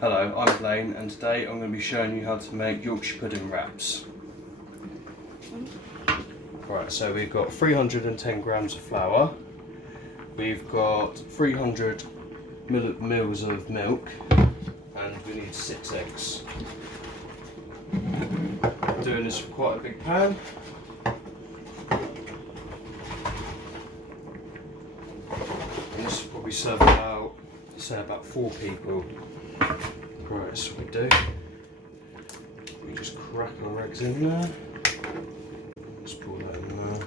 Hello, I'm Blaine, and today I'm going to be showing you how to make Yorkshire pudding wraps. Right, so we've got 310 grams of flour, we've got 300 mils of milk, and we need 6 eggs. I'm doing this for quite a big pan. And this will probably serve about, say, about 4 people. Right, so we do. We just crack our eggs in there. Let's pour that in there.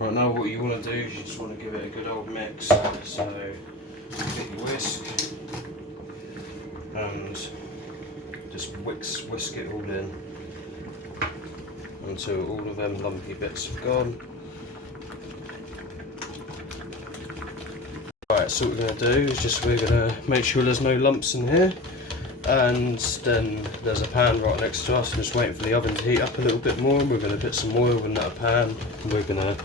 Right, now what you want to do is you just want to give it a good old mix. So get your whisk and just whisk it all in until all of them lumpy bits have gone. Right, so what we're going to do is we're going to make sure there's no lumps in here, and then there's a pan right next to us. I'm just waiting for the oven to heat up a little bit more, and we're going to put some oil in that pan, and we're going to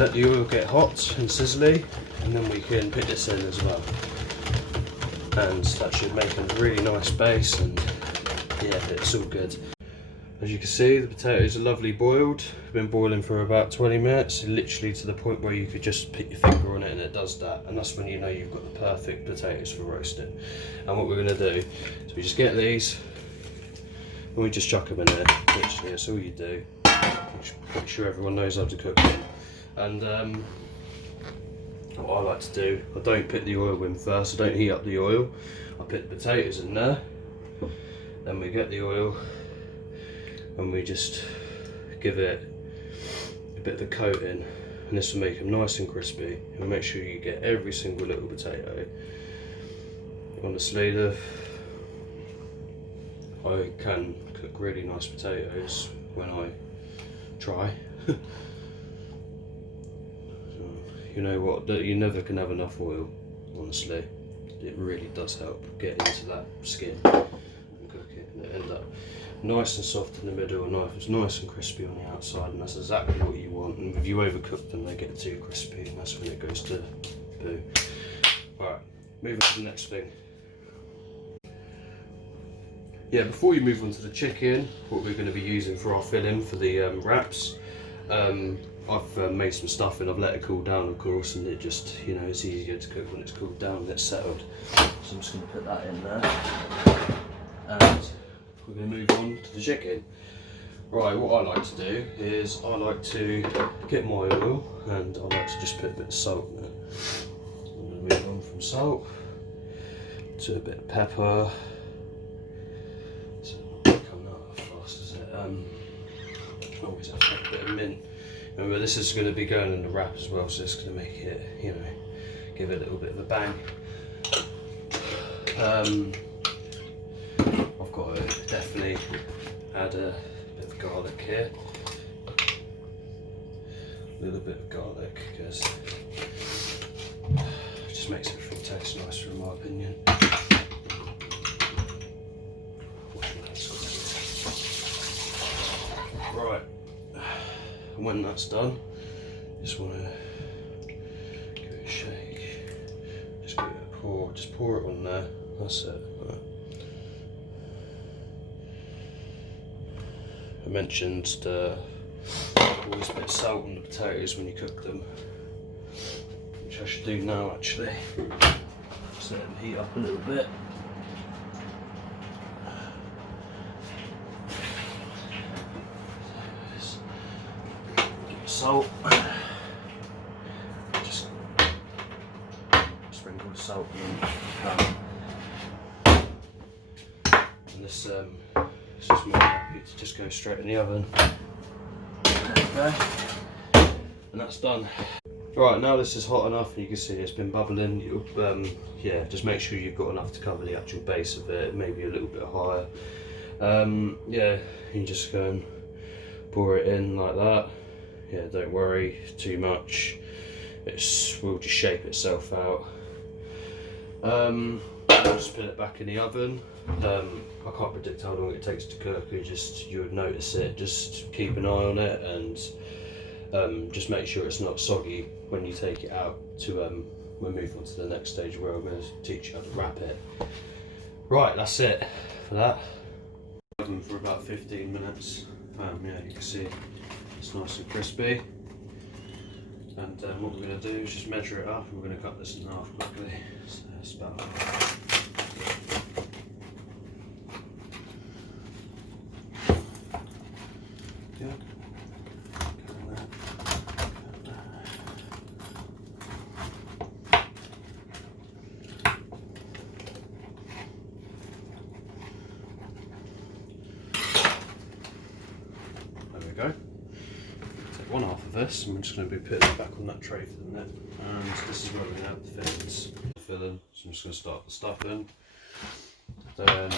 let the oil get hot and sizzly, and then we can put this in as well. And that should make a really nice base, and yeah, it's all good. As you can see, the potatoes are lovely boiled. They've been boiling for about 20 minutes, literally to the point where you could just put your finger on it and it does that. And that's when you know you've got the perfect potatoes for roasting. And what we're going to do is we just get these and we just chuck them in there. Literally, that's all you do. Make sure everyone knows how to cook them. And what I like to do, I don't put the oil in first, I don't heat up the oil. I put the potatoes in there, then we get the oil, and we just give it a bit of a coating, and this will make them nice and crispy. And make sure you get every single little potato. Honestly, I can cook really nice potatoes when I try. So, you know what, you never can have enough oil, honestly. It really does help get into that skin and cook it, and it end up nice and soft in the middle and nice and crispy on the outside, and that's exactly what you want. And if you overcook them, they get too crispy, and that's when it goes to poo. Right, moving to the next thing. Yeah, before you move on to the chicken, what we're going to be using for our filling for the wraps, I've made some stuffing. I've let it cool down, of course, and it just, you know, it's easier to cook when it's cooled down and it's settled. So I'm just going to put that in there, and we're going to move on to the chicken. Right, what I like to do is I like to get my oil, and I like to just put a bit of salt in it. I'm going to move on from salt to a bit of pepper. So come out fast, is it? Always have to have a bit of mint. Remember, this is going to be going in the wrap as well, so it's going to make it, you know, give it a little bit of a bang. I've got to definitely add a bit of garlic here. A little bit of garlic, because it just makes everything taste nicer, in my opinion. Right, and when that's done, just want to give it a shake. Just give it a pour. Just pour it on there. That's it. Right. I mentioned to always put salt on the potatoes when you cook them, which I should do now actually. Just let them heat up a little bit. Salt. Just sprinkle the salt in. And this is just more happy to just go straight in the oven. There we go. And that's done. Right, now this is hot enough, and you can see it's been bubbling. Yeah, just make sure you've got enough to cover the actual base of it, maybe a little bit higher. Yeah, you just go and pour it in like that. Yeah, don't worry too much. It will just shape itself out. I'll just put it back in the oven. I can't predict how long it takes to cook. You would notice it. Just keep an eye on it, and just make sure it's not soggy when you take it out. We'll move on to the next stage where I'm going to teach you how to wrap it. Right, that's it for that. Oven for about 15 minutes. Yeah, you can see it's nice and crispy. And what we're going to do is just measure it up, and we're going to cut this in half quickly. So it's about yeah. There we go. Take one half of this, and we're just going to be putting it back on that tray for the net. And this is where we're going to have the fillings. Filling. So I'm just going to start the stuffing. Then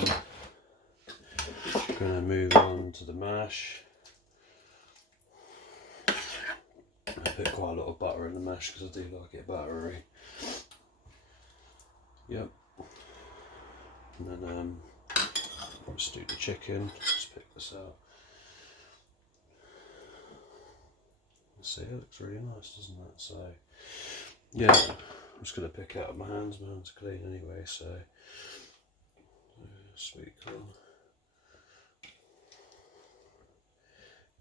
I'm going to move on to the mash. I put quite a lot of butter in the mash because I do like it buttery. Yep. And then let's do the chicken. Just pick this out. See, it looks really nice, doesn't it? So, yeah, I'm just going to pick it out of my hands. My hands are clean anyway, so sweet corn,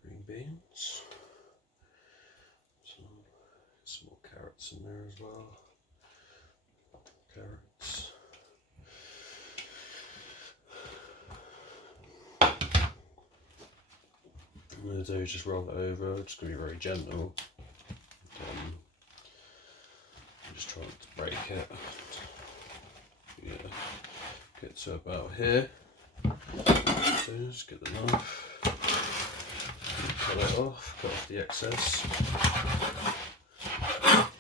green beans, some more carrots in there as well. Carrots. What I'm going to do is just roll it over. It's going to be very gentle. I'm just trying to break it. Yeah, get to about here. So just get the knife, cut it off, cut off the excess.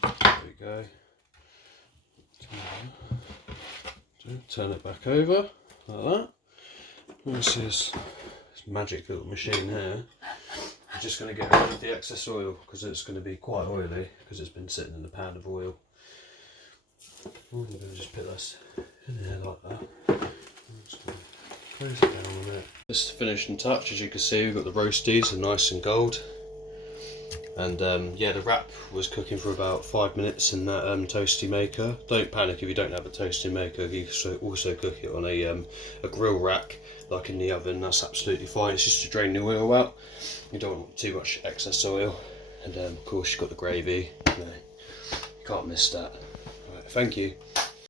There we go. Turn it back over like that. This is this magic little machine here. I'm just going to get rid of the excess oil because it's going to be quite oily because it's been sitting in a pan of oil. I'm going to just put this in here like that. I'm just going to close it down on it. This is the finishing touch. As you can see, we've got the roasties, are nice and gold. And yeah, the wrap was cooking for about 5 minutes in that toasty maker. Don't panic if you don't have a toasty maker. You can also cook it on a grill rack, like in the oven. That's absolutely fine. It's just to drain the oil out. You don't want too much excess oil. And of course, you've got the gravy. You can't miss that. Right, thank you.